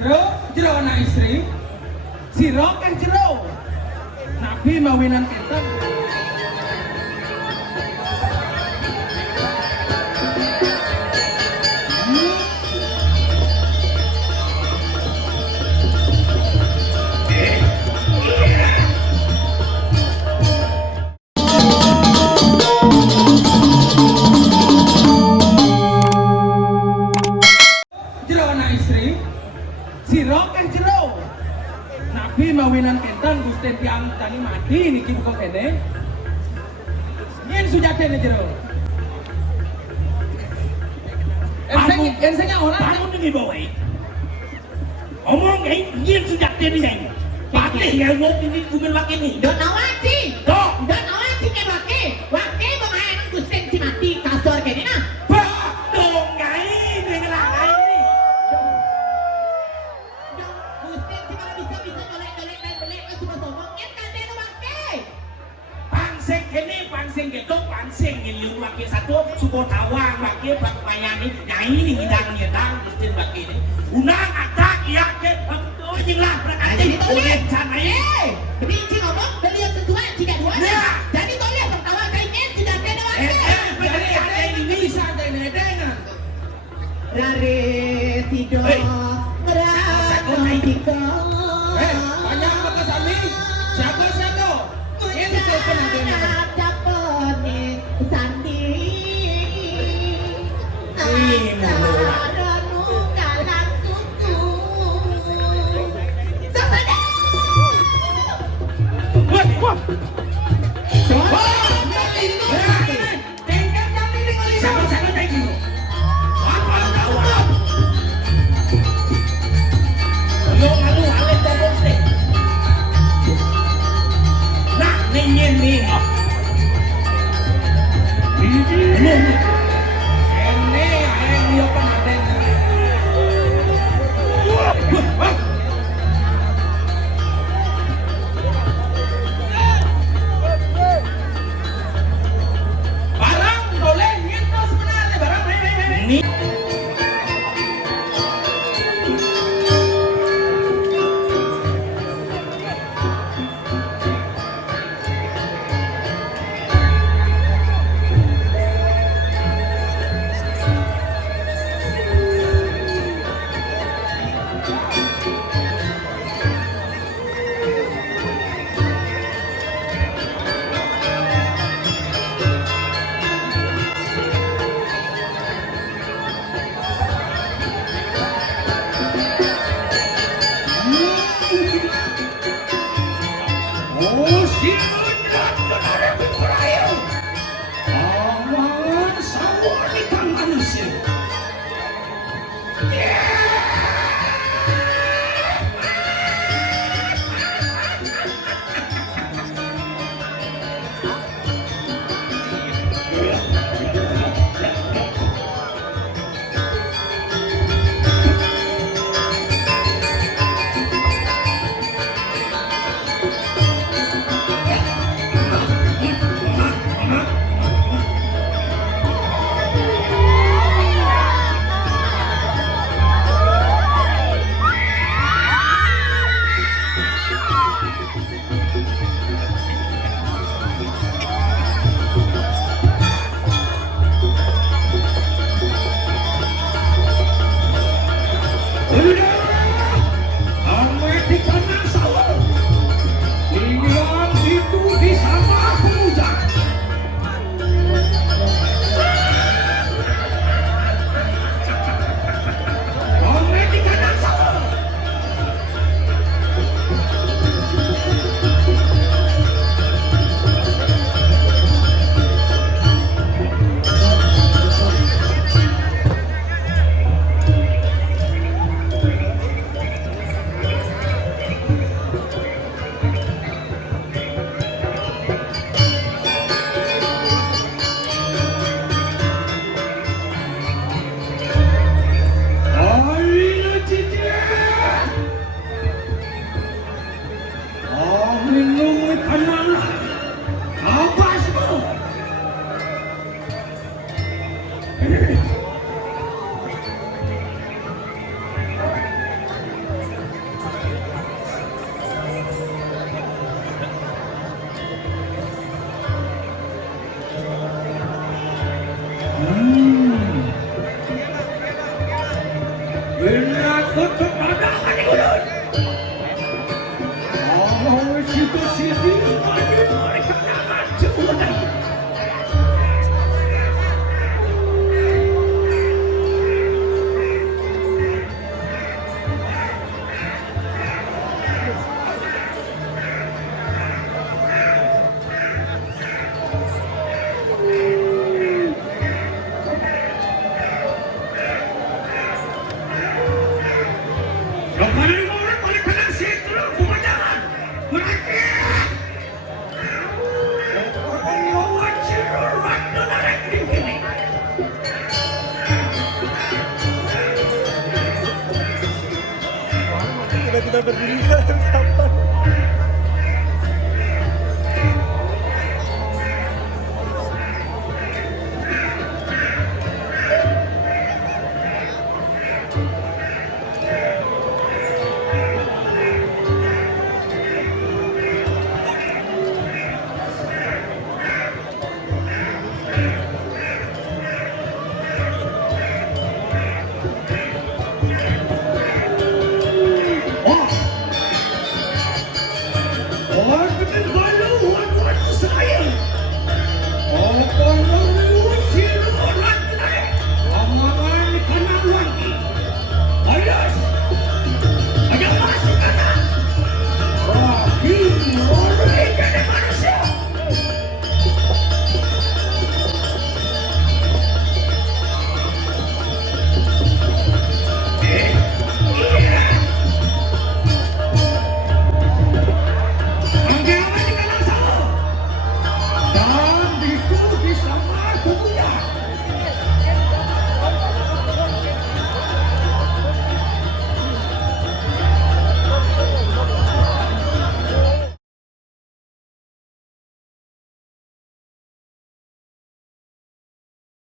Jero, jero anak istri. Siro kan jero. Nabi mawinan kita. Jero anak istri. Siro kan jero. Nabi mawinan kentan Gusti tiang tani mati niki buka kene. Yen sujatene jero. Ensenya orang bangun dengan bawa omong yen sujatene nih pakai ngewok ini kumel pakai nih Don awasi. toh Don awasi ke wake. Wake bamayan Gusten si mati kasor kene nah. pak dong ngai dengan ngai ini Gusten si mana bisa dolek-dolek dan belek ke semua sombong kan kade wake. pangseng ini pangseng getok pangseng ini pakai satu suko tawang pakai pakaian ini nyai ini hidang Gusten pakai ini unang atak ya ke oh jelas berkata Jadi tolek. sana ini Binci ngomong beliau sesuai jika dua. Ya. Jadi tolek pertama kali ini sudah kade wake. jadi ada ini bisa ada ini dengan. Rare tido Hei. ngerakon tiko. Banyak apa sami? Siapa siapa? Ini tuh penantinya. Capone sandi. Ih, mulu. Adaranu kalang tutu. Sampai wah Sama-sama kayak gitu. Apa tahu? Yo ngalu ale tobong sih. Nah, ningin nih. Ini Ini yang dia penantinya. Barang boleh gitu sebenarnya barang. ini oh si benar benar berayun. Awan sawah di tangan manusia. Menakut kepada hati ulun. Oh, situ sini maju mereka nak ceputai. Lokal orang boleh kena situ pemandangan. Mereka orang lawan cirurat dan di sini. Kita berdiri